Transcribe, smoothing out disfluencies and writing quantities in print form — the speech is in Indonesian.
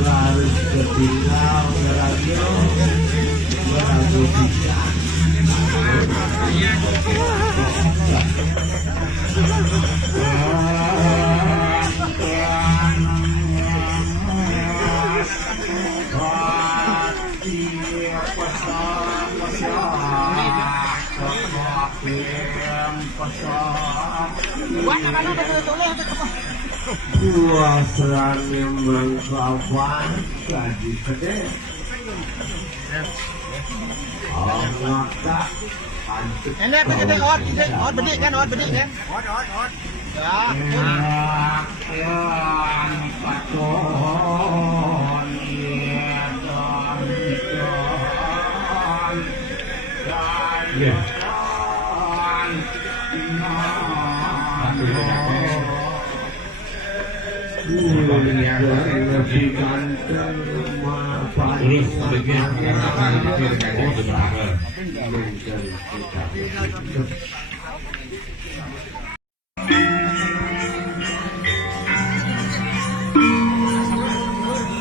harus ketinggal radio lagu bisa dua serani mengkawan lagi gede maka ini apa kita ot bedik kan ot ya paton ya